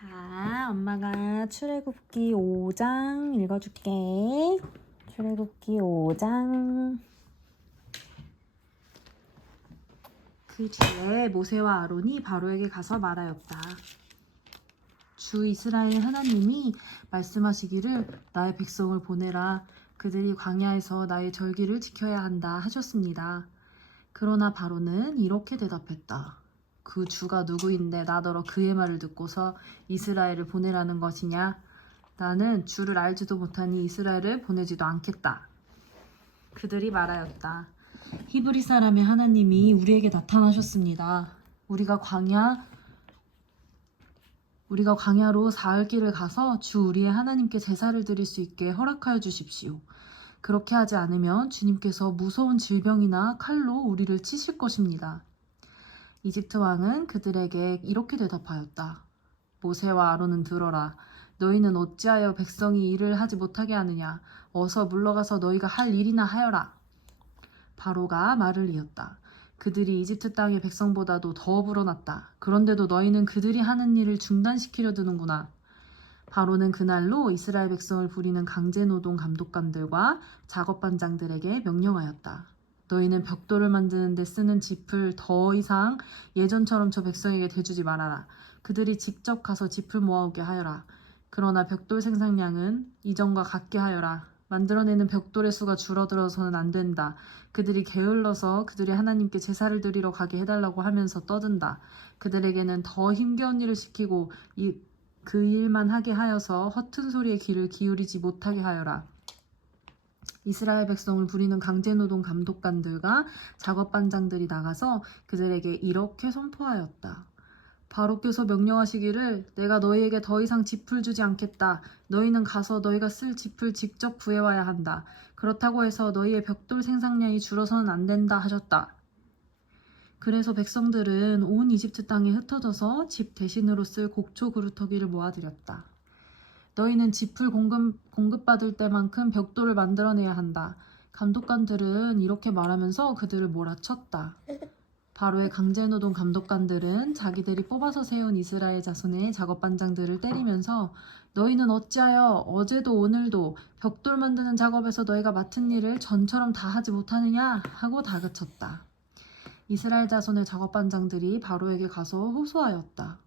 자, 엄마가 출애굽기 5장 읽어줄게. 출애굽기 5장. 그 뒤에 모세와 아론이 바로에게 가서 말하였다. 주 이스라엘 하나님이 말씀하시기를 나의 백성을 보내라. 그들이 광야에서 나의 절기를 지켜야 한다 하셨습니다. 그러나 바로는 이렇게 대답했다. 그 주가 누구인데 나더러 그의 말을 듣고서 이스라엘을 보내라는 것이냐? 나는 주를 알지도 못하니 이스라엘을 보내지도 않겠다. 그들이 말하였다. 히브리 사람의 하나님이 우리에게 나타나셨습니다. 우리가 광야로 사흘 길을 가서 주 우리의 하나님께 제사를 드릴 수 있게 허락하여 주십시오. 그렇게 하지 않으면 주님께서 무서운 질병이나 칼로 우리를 치실 것입니다. 이집트 왕은 그들에게 이렇게 대답하였다. 모세와 아론은 들어라. 너희는 어찌하여 백성이 일을 하지 못하게 하느냐. 어서 물러가서 너희가 할 일이나 하여라. 바로가 말을 이었다. 그들이 이집트 땅의 백성보다도 더 불어났다. 그런데도 너희는 그들이 하는 일을 중단시키려 드는구나. 바로는 그날로 이스라엘 백성을 부리는 강제노동 감독관들과 작업반장들에게 명령하였다. 너희는 벽돌을 만드는 데 쓰는 짚을 더 이상 예전처럼 저 백성에게 대주지 말아라. 그들이 직접 가서 짚을 모아오게 하여라. 그러나 벽돌 생산량은 이전과 같게 하여라. 만들어내는 벽돌의 수가 줄어들어서는 안 된다. 그들이 게을러서 그들이 하나님께 제사를 드리러 가게 해달라고 하면서 떠든다. 그들에게는 더 힘겨운 일을 시키고 그 일만 하게 하여서 허튼 소리에 귀를 기울이지 못하게 하여라. 이스라엘 백성을 부리는 강제노동 감독관들과 작업반장들이 나가서 그들에게 이렇게 선포하였다. 바로께서 명령하시기를 내가 너희에게 더 이상 짚을 주지 않겠다. 너희는 가서 너희가 쓸 짚을 직접 구해와야 한다. 그렇다고 해서 너희의 벽돌 생산량이 줄어서는 안 된다 하셨다. 그래서 백성들은 온 이집트 땅에 흩어져서 집 대신으로 쓸 곡초 그루터기를 모아들였다. 너희는 짚을 공급받을 때만큼 벽돌을 만들어내야 한다. 감독관들은 이렇게 말하면서 그들을 몰아쳤다. 바로의 강제노동 감독관들은 자기들이 뽑아서 세운 이스라엘 자손의 작업반장들을 때리면서 너희는 어찌하여 어제도 오늘도 벽돌 만드는 작업에서 너희가 맡은 일을 전처럼 다 하지 못하느냐 하고 다그쳤다. 이스라엘 자손의 작업반장들이 바로에게 가서 호소하였다.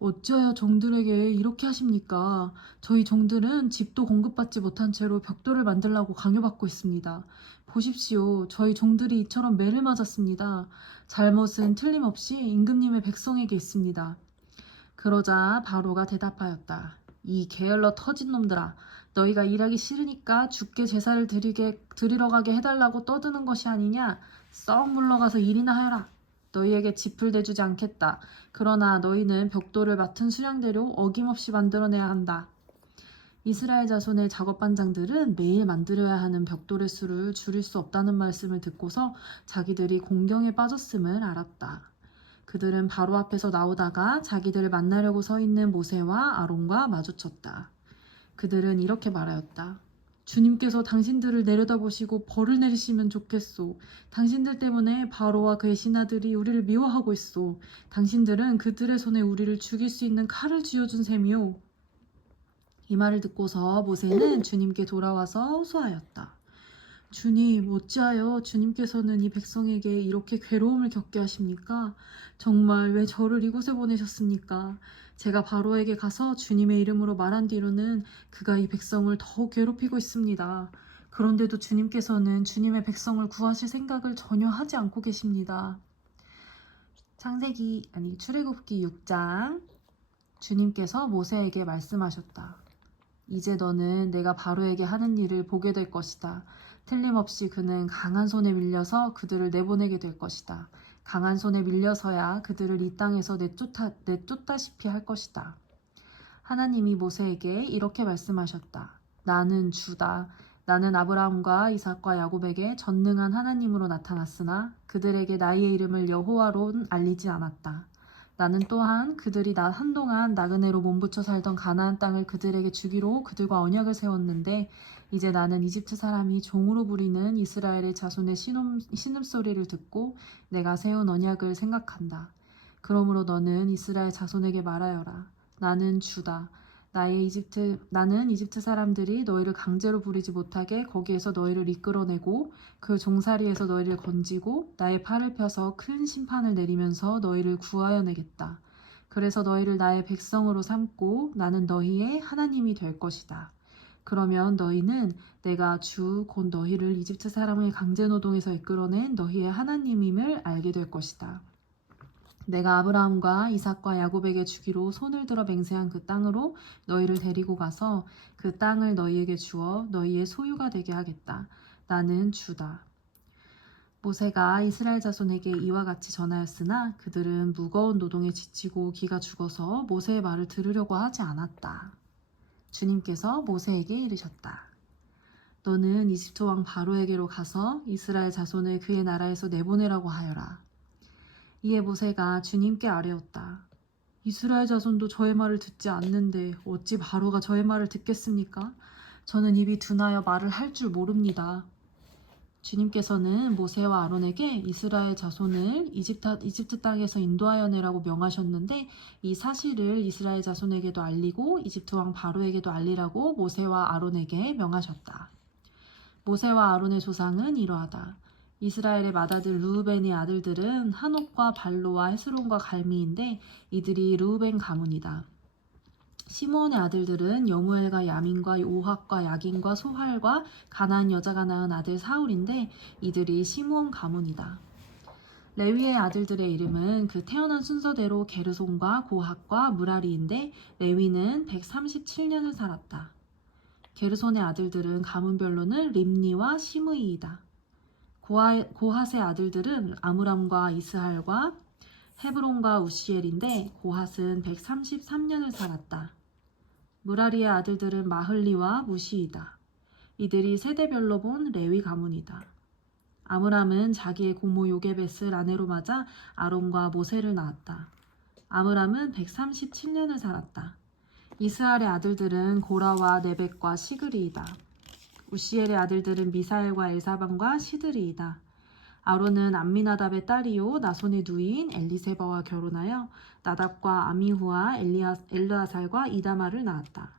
어찌하여 종들에게 이렇게 하십니까? 저희 종들은 집도 공급받지 못한 채로 벽돌을 만들라고 강요받고 있습니다. 보십시오. 저희 종들이 이처럼 매를 맞았습니다. 잘못은 틀림없이 임금님의 백성에게 있습니다. 그러자 바로가 대답하였다. 이 게을러 터진 놈들아. 너희가 일하기 싫으니까 주께 제사를 드리러 가게 해달라고 떠드는 것이 아니냐? 썩 물러가서 일이나 하여라. 너희에게 짚을 대주지 않겠다. 그러나 너희는 벽돌을 맡은 수량대로 어김없이 만들어내야 한다. 이스라엘 자손의 작업반장들은 매일 만들어야 하는 벽돌의 수를 줄일 수 없다는 말씀을 듣고서 자기들이 공경에 빠졌음을 알았다. 그들은 바로 앞에서 나오다가 자기들을 만나려고 서 있는 모세와 아론과 마주쳤다. 그들은 이렇게 말하였다. 주님께서 당신들을 내려다보시고 벌을 내리시면 좋겠소. 당신들 때문에 바로와 그의 신하들이 우리를 미워하고 있소. 당신들은 그들의 손에 우리를 죽일 수 있는 칼을 쥐어준 셈이오. 이 말을 듣고서 모세는 주님께 돌아와서 호소하였다. 주님, 어찌하여 주님께서는 이 백성에게 이렇게 괴로움을 겪게 하십니까? 정말 왜 저를 이곳에 보내셨습니까? 제가 바로에게 가서 주님의 이름으로 말한 뒤로는 그가 이 백성을 더욱 괴롭히고 있습니다. 그런데도 주님께서는 주님의 백성을 구하실 생각을 전혀 하지 않고 계십니다. 출애굽기 6장. 주님께서 모세에게 말씀하셨다. 이제 너는 내가 바로에게 하는 일을 보게 될 것이다. 틀림없이 그는 강한 손에 밀려서 그들을 내보내게 될 것이다. 강한 손에 밀려서야 그들을 이 땅에서 내쫓다시피 할 것이다. 하나님이 모세에게 이렇게 말씀하셨다. 나는 주다. 나는 아브라함과 이삭과 야곱에게 전능한 하나님으로 나타났으나 그들에게 나의 이름을 여호와로 알리지 않았다. 나는 또한 그들이 한동안 나그네로 몸부쳐 살던 가나안 땅을 그들에게 주기로 그들과 언약을 세웠는데 이제 나는 이집트 사람이 종으로 부리는 이스라엘의 자손의 신음소리를 듣고 내가 세운 언약을 생각한다. 그러므로 너는 이스라엘 자손에게 말하여라. 나는 주다. 나는 이집트 사람들이 너희를 강제로 부리지 못하게 거기에서 너희를 이끌어내고 그 종살이에서 너희를 건지고 나의 팔을 펴서 큰 심판을 내리면서 너희를 구하여 내겠다. 그래서 너희를 나의 백성으로 삼고 나는 너희의 하나님이 될 것이다. 그러면 너희는 내가 주 곧 너희를 이집트 사람의 강제 노동에서 이끌어낸 너희의 하나님임을 알게 될 것이다. 내가 아브라함과 이삭과 야곱에게 주기로 손을 들어 맹세한 그 땅으로 너희를 데리고 가서 그 땅을 너희에게 주어 너희의 소유가 되게 하겠다. 나는 주다. 모세가 이스라엘 자손에게 이와 같이 전하였으나 그들은 무거운 노동에 지치고 기가 죽어서 모세의 말을 들으려고 하지 않았다. 주님께서 모세에게 이르셨다. 너는 이집트 왕 바로에게로 가서 이스라엘 자손을 그의 나라에서 내보내라고 하여라. 이에 모세가 주님께 아뢰었다. 이스라엘 자손도 저의 말을 듣지 않는데 어찌 바로가 저의 말을 듣겠습니까? 저는 입이 둔하여 말을 할 줄 모릅니다. 주님께서는 모세와 아론에게 이스라엘 자손을 이집트 땅에서 인도하여 내라고 명하셨는데 이 사실을 이스라엘 자손에게도 알리고 이집트 왕 바로에게도 알리라고 모세와 아론에게 명하셨다. 모세와 아론의 조상은 이러하다. 이스라엘의 맏아들 르우벤의 아들들은 한옥과 발로와 헤스론과 갈미인데 이들이 르우벤 가문이다. 시므온의 아들들은 여무엘과 야민과 오학과 야긴과 소할과 가나안 여자가 낳은 아들 사울인데 이들이 시므온 가문이다. 레위의 아들들의 이름은 그 태어난 순서대로 게르손과 고핫과 무라리인데 레위는 137년을 살았다. 게르손의 아들들은 가문별로는 림니와 시므이이다. 고핫의 아들들은 아므람과 이스할과 헤브론과 우시엘인데 고핫은 133년을 살았다. 무라리의 아들들은 마흘리와 무시이다. 이들이 세대별로 본 레위 가문이다. 아므람은 자기의 고모 요게벳을 아내로 맞아 아론과 모세를 낳았다. 아므람은 137년을 살았다. 이스할의 아들들은 고라와 네벡과 시그리이다. 우시엘의 아들들은 미사엘과 엘사반과 시드리이다. 아론은 암미나답의 딸이요 나손의 누이인 엘리세바와 결혼하여 나답과 아미후와 엘르아살과 이다마를 낳았다.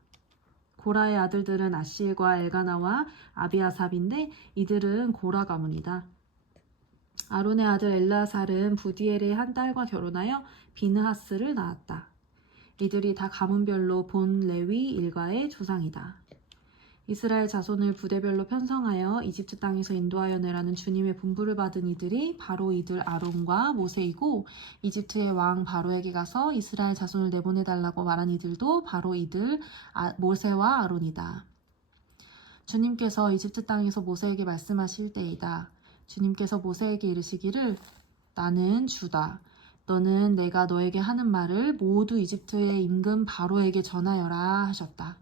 고라의 아들들은 아시엘과 엘가나와 아비아삽인데 이들은 고라 가문이다. 아론의 아들 엘르아살은 부디엘의 한 딸과 결혼하여 비느하스를 낳았다. 이들이 다 가문별로 본 레위 일가의 조상이다. 이스라엘 자손을 부대별로 편성하여 이집트 땅에서 인도하여 내라는 주님의 분부를 받은 이들이 바로 이들 아론과 모세이고 이집트의 왕 바로에게 가서 이스라엘 자손을 내보내달라고 말한 이들도 바로 이들 모세와 아론이다. 주님께서 이집트 땅에서 모세에게 말씀하실 때이다. 주님께서 모세에게 이르시기를 나는 주다. 너는 내가 너에게 하는 말을 모두 이집트의 임금 바로에게 전하여라 하셨다.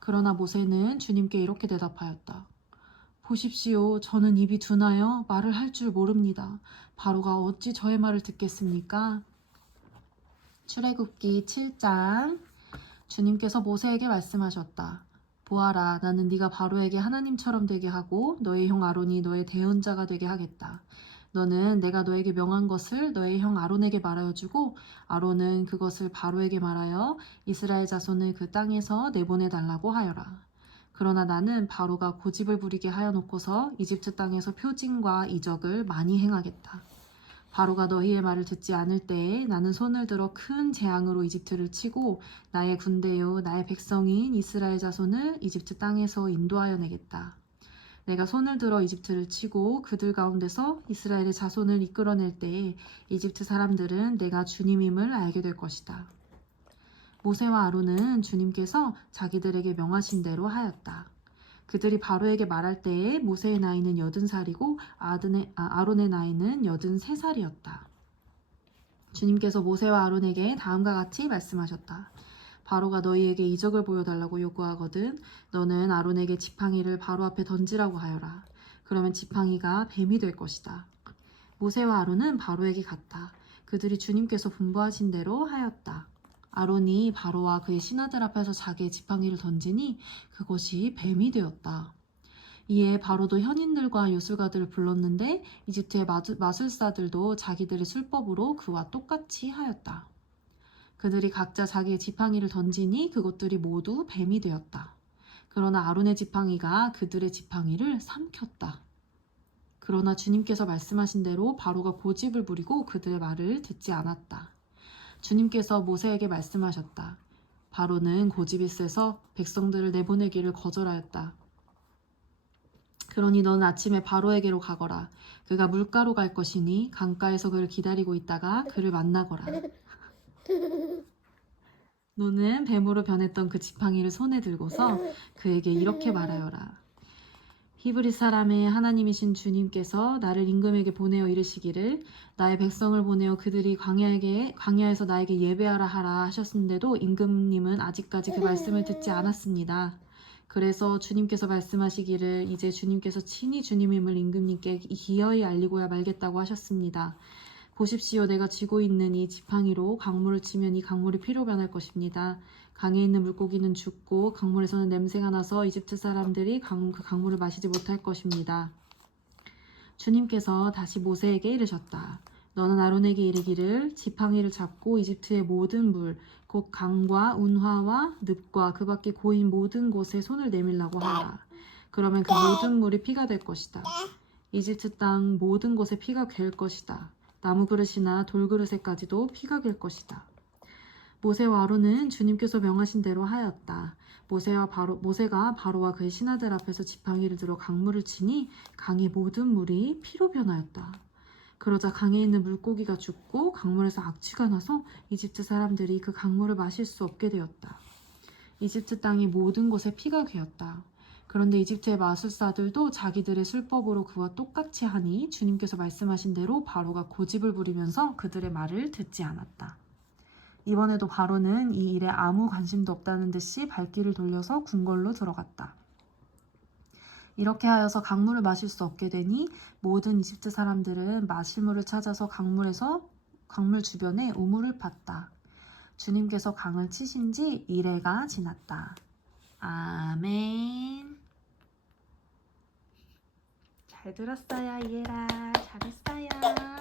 그러나 모세는 주님께 이렇게 대답하였다. 보십시오. 저는 입이 둔하여 말을 할 줄 모릅니다. 바로가 어찌 저의 말을 듣겠습니까? 출애굽기 7장. 주님께서 모세에게 말씀하셨다. 보아라, 나는 네가 바로에게 하나님처럼 되게 하고 너의 형 아론이 너의 대언자가 되게 하겠다. 너는 내가 너에게 명한 것을 너의 형 아론에게 말하여 주고 아론은 그것을 바로에게 말하여 이스라엘 자손을 그 땅에서 내보내 달라고 하여라. 그러나 나는 바로가 고집을 부리게 하여 놓고서 이집트 땅에서 표징과 이적을 많이 행하겠다. 바로가 너희의 말을 듣지 않을 때에 나는 손을 들어 큰 재앙으로 이집트를 치고 나의 군대요 나의 백성인 이스라엘 자손을 이집트 땅에서 인도하여 내겠다. 내가 손을 들어 이집트를 치고 그들 가운데서 이스라엘의 자손을 이끌어낼 때에 이집트 사람들은 내가 주님임을 알게 될 것이다. 모세와 아론은 주님께서 자기들에게 명하신 대로 하였다. 그들이 바로에게 말할 때에 모세의 나이는 80살이고 아론의 나이는 83살이었다. 주님께서 모세와 아론에게 다음과 같이 말씀하셨다. 바로가 너희에게 이적을 보여달라고 요구하거든 너는 아론에게 지팡이를 바로 앞에 던지라고 하여라. 그러면 지팡이가 뱀이 될 것이다. 모세와 아론은 바로에게 갔다. 그들이 주님께서 분부하신 대로 하였다. 아론이 바로와 그의 신하들 앞에서 자기의 지팡이를 던지니 그것이 뱀이 되었다. 이에 바로도 현인들과 요술가들을 불렀는데 이집트의 마술사들도 자기들의 술법으로 그와 똑같이 하였다. 그들이 각자 자기의 지팡이를 던지니 그것들이 모두 뱀이 되었다. 그러나 아론의 지팡이가 그들의 지팡이를 삼켰다. 그러나 주님께서 말씀하신 대로 바로가 고집을 부리고 그들의 말을 듣지 않았다. 주님께서 모세에게 말씀하셨다. 바로는 고집이 세서 백성들을 내보내기를 거절하였다. 그러니 너는 아침에 바로에게로 가거라. 그가 물가로 갈 것이니 강가에서 그를 기다리고 있다가 그를 만나거라. 너는 뱀으로 변했던 그 지팡이를 손에 들고서 그에게 이렇게 말하여라. 히브리 사람의 하나님이신 주님께서 나를 임금에게 보내어 이르시기를 나의 백성을 보내어 그들이 광야에서 나에게 예배하라 하라 하셨는데도 임금님은 아직까지 그 말씀을 듣지 않았습니다. 그래서 주님께서 말씀하시기를 이제 주님께서 친히 주님임을 임금님께 기어이 알리고야 말겠다고 하셨습니다. 보십시오. 내가 쥐고 있는 이 지팡이로 강물을 치면 이 강물이 피로 변할 것입니다. 강에 있는 물고기는 죽고 강물에서는 냄새가 나서 이집트 사람들이 그 강물을 마시지 못할 것입니다. 주님께서 다시 모세에게 이르셨다. 너는 아론에게 이르기를 지팡이를 잡고 이집트의 모든 물, 곧 강과 운하와 늪과 그 밖에 고인 모든 곳에 손을 내밀라고 하라. 그러면 그 모든 물이 피가 될 것이다. 이집트 땅 모든 곳에 피가 갤 것이다. 나무 그릇이나 돌 그릇에까지도 피가 갤 것이다. 모세와 아론은 주님께서 명하신 대로 하였다. 모세가 바로와 그의 신하들 앞에서 지팡이를 들어 강물을 치니 강의 모든 물이 피로 변하였다. 그러자 강에 있는 물고기가 죽고 강물에서 악취가 나서 이집트 사람들이 그 강물을 마실 수 없게 되었다. 이집트 땅의 모든 곳에 피가 괴었다. 그런데 이집트의 마술사들도 자기들의 술법으로 그와 똑같이 하니 주님께서 말씀하신 대로 바로가 고집을 부리면서 그들의 말을 듣지 않았다. 이번에도 바로는 이 일에 아무 관심도 없다는 듯이 발길을 돌려서 궁궐로 들어갔다. 이렇게 하여서 강물을 마실 수 없게 되니 모든 이집트 사람들은 마실 물을 찾아서 강물 주변에 우물을 팠다. 주님께서 강을 치신 지 이래가 지났다. 아멘. 잘 들었어요, 이해라. 잘했어요.